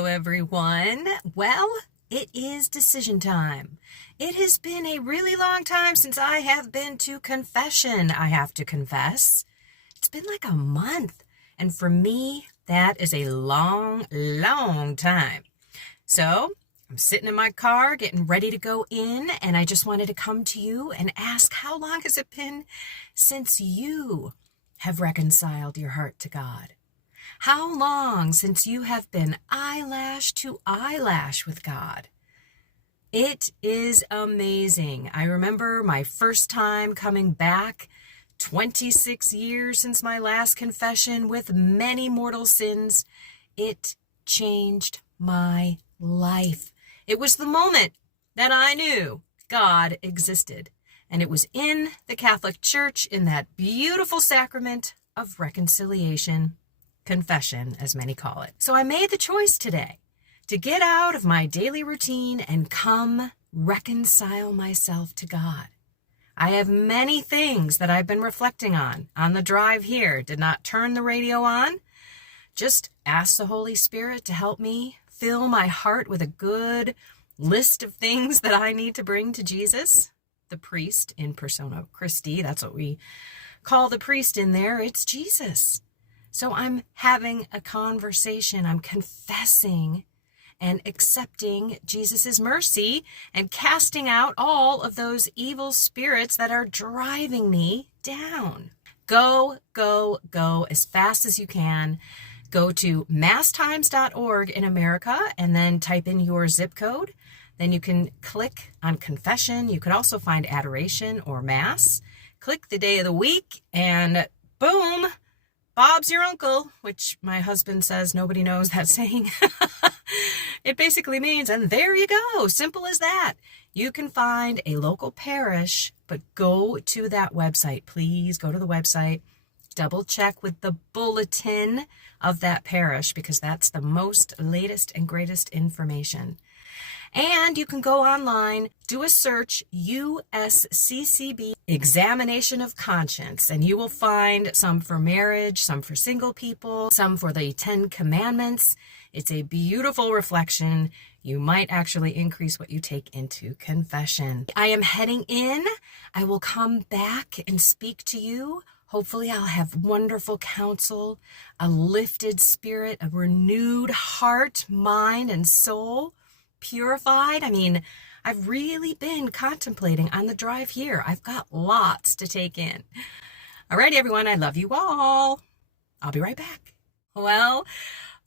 Hello everyone. Well, it is decision time. It has been a really long time since I have been to confession, I have to confess. It's been like a month, and for me, that is a long, long time. So, I'm sitting in my car getting ready to go in, and I just wanted to come to you and ask, how long has it been since you have reconciled your heart to God? How long since you have been eyelash to eyelash with God? It is amazing. I remember my first time coming back, 26 years since my last confession with many mortal sins. It changed my life. It was the moment that I knew God existed. And it was in the Catholic Church, in that beautiful sacrament of reconciliation. Confession, as many call it. So I made the choice today to get out of my daily routine and come reconcile myself to God. I have many things that I've been reflecting on the drive here. Did not turn the radio on. Just asked the Holy Spirit to help me fill my heart with a good list of things that I need to bring to Jesus, the priest in persona Christi. That's what we call the priest in there. It's Jesus. So I'm having a conversation. I'm confessing and accepting Jesus's mercy and casting out all of those evil spirits that are driving me down. Go, go, go as fast as you can. Go to masstimes.org in America and then type in your zip code. Then you can click on confession. You could also find adoration or mass. Click the day of the week and boom, Bob's your uncle, which my husband says nobody knows that saying. It basically means, and there you go, simple as that. You can find a local parish, but go to that website. Please go to the website, double check with the bulletin of that parish, because that's the most latest and greatest information. And you can go online, do a search, USCCB Examination of Conscience, and you will find some for marriage, some for single people, some for the 10 Commandments. It's a beautiful reflection. You might actually increase what you take into confession. I am heading in. I will come back and speak to you. Hopefully I'll have wonderful counsel, a lifted spirit, a renewed heart, mind, and soul. Purified. I mean, I've really been contemplating on the drive here. I've got lots to take in. Alrighty, everyone. I love you all. I'll be right back. Well,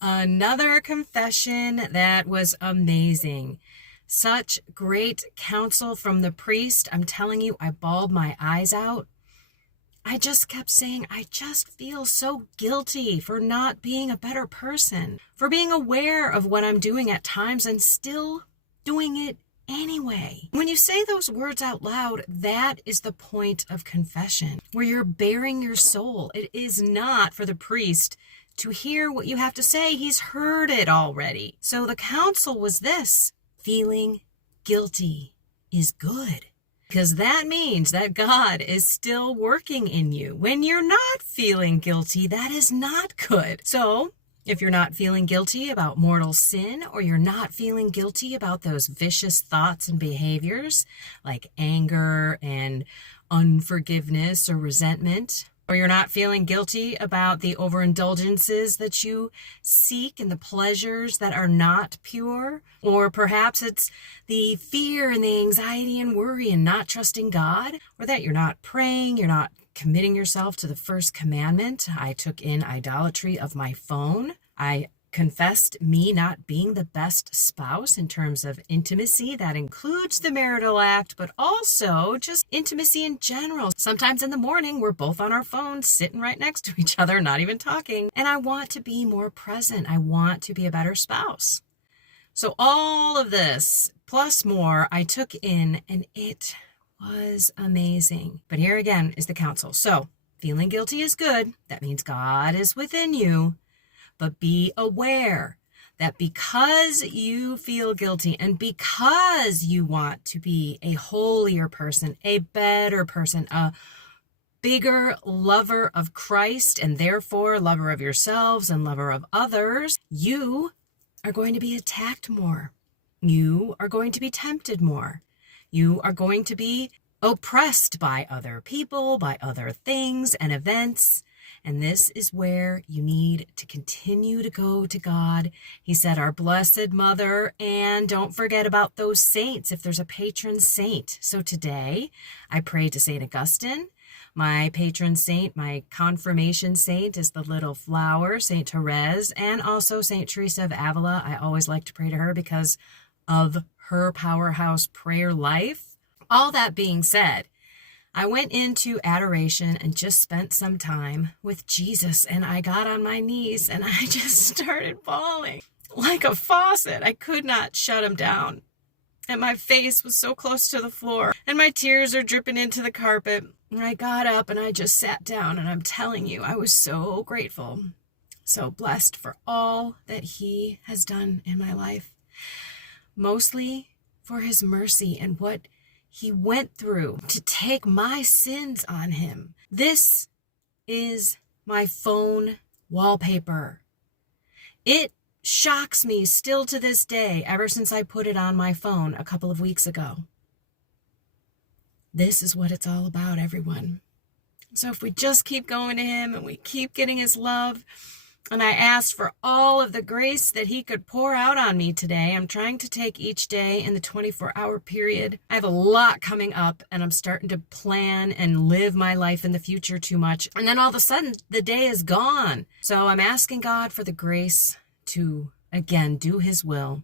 another confession that was amazing. Such great counsel from the priest. I'm telling you, I bawled my eyes out. I just kept saying, I just feel so guilty for not being a better person, for being aware of what I'm doing at times and still doing it anyway. When you say those words out loud, that is the point of confession, where you're bearing your soul. It is not for the priest to hear what you have to say. He's heard it already. So the counsel was this: feeling guilty is good. Because that means that God is still working in you. When you're not feeling guilty, that is not good. So if you're not feeling guilty about mortal sin, or you're not feeling guilty about those vicious thoughts and behaviors like anger and unforgiveness or resentment, or you're not feeling guilty about the overindulgences that you seek and the pleasures that are not pure, or perhaps it's the fear and the anxiety and worry and not trusting God, or that you're not praying, you're not committing yourself to the first commandment. I took in idolatry of my phone. I confessed me not being the best spouse in terms of intimacy. That includes the marital act, but also just intimacy in general. Sometimes in the morning, we're both on our phones, sitting right next to each other, not even talking. And I want to be more present. I want to be a better spouse. So all of this, plus more, I took in, and it was amazing. But here again is the counsel. So feeling guilty is good. That means God is within you. But be aware that because you feel guilty and because you want to be a holier person, a better person, a bigger lover of Christ, and therefore lover of yourselves and lover of others, you are going to be attacked more. You are going to be tempted more. You are going to be oppressed by other people, by other things and events. And this is where you need to continue to go to God. He said, our Blessed Mother, and don't forget about those saints if there's a patron saint. So today I pray to St. Augustine. My patron saint, my confirmation saint is the little flower, St. Therese, and also St. Teresa of Avila. I always like to pray to her because of her powerhouse prayer life. All that being said, I went into adoration and just spent some time with Jesus, and I got on my knees and I just started bawling like a faucet. I could not shut him down. And my face was so close to the floor and my tears are dripping into the carpet. And I got up and I just sat down, and I'm telling you, I was so grateful, so blessed for all that he has done in my life. Mostly for his mercy and what he went through to take my sins on him. This is my phone wallpaper. It shocks me still to this day, ever since I put it on my phone a couple of weeks ago. This is what it's all about, everyone. So if we just keep going to him and we keep getting his love, and I asked for all of the grace that he could pour out on me today. I'm trying to take each day in the 24-hour period. I have a lot coming up, and I'm starting to plan and live my life in the future too much. And then all of a sudden, the day is gone. So I'm asking God for the grace to, again, do his will,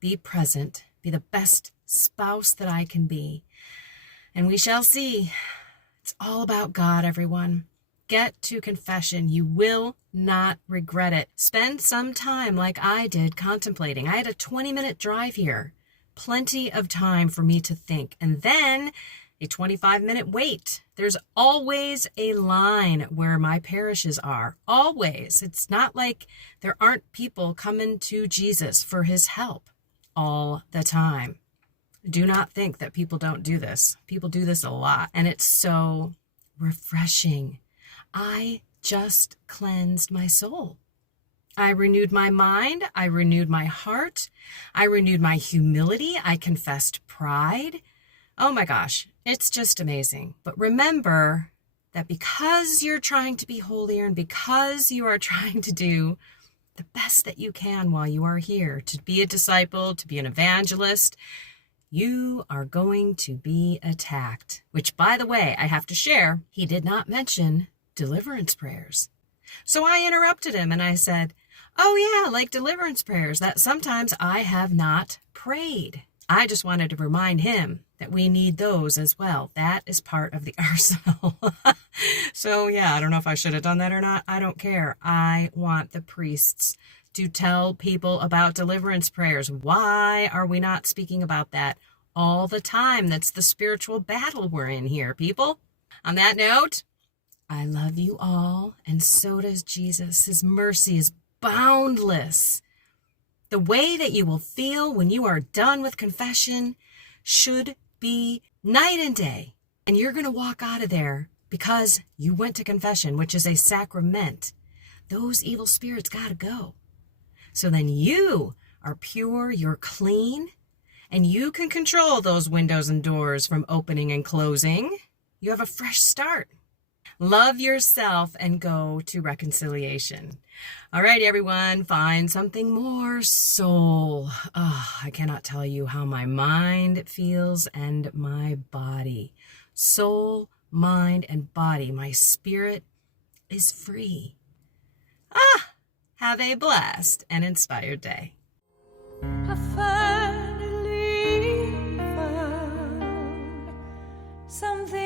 be present, be the best spouse that I can be. And we shall see. It's all about God, everyone. Get to confession. You will not regret it. Spend some time like I did contemplating. I had a 20-minute drive here. Plenty of time for me to think. And then a 25-minute wait. There's always a line where my parishes are. Always. It's not like there aren't people coming to Jesus for his help all the time. Do not think that people don't do this. People do this a lot, and it's so refreshing. I just cleansed my soul. I renewed my mind. I renewed my heart. I renewed my humility. I confessed pride. Oh my gosh, it's just amazing. But remember that because you're trying to be holier and because you are trying to do the best that you can while you are here, to be a disciple, to be an evangelist, you are going to be attacked. Which, by the way, I have to share, he did not mention deliverance prayers. So I interrupted him and I said, oh yeah, like deliverance prayers that sometimes I have not prayed. I just wanted to remind him that we need those as well. That is part of the arsenal. So yeah, I don't know if I should have done that or not. I don't care. I want the priests to tell people about deliverance prayers. Why are we not speaking about that all the time? That's the spiritual battle we're in here, people. On that note, I love you all, and so does Jesus. His mercy is boundless. The way that you will feel when you are done with confession should be night and day. And you're going to walk out of there because you went to confession, which is a sacrament. Those evil spirits got to go. So then you are pure, you're clean, and you can control those windows and doors from opening and closing. You have a fresh start. Love yourself and go to reconciliation. All right, everyone, find something more soul. Oh, I cannot tell you how my mind feels and my body. Soul, mind, and body. My spirit is free. Have a blessed and inspired day. I finally found something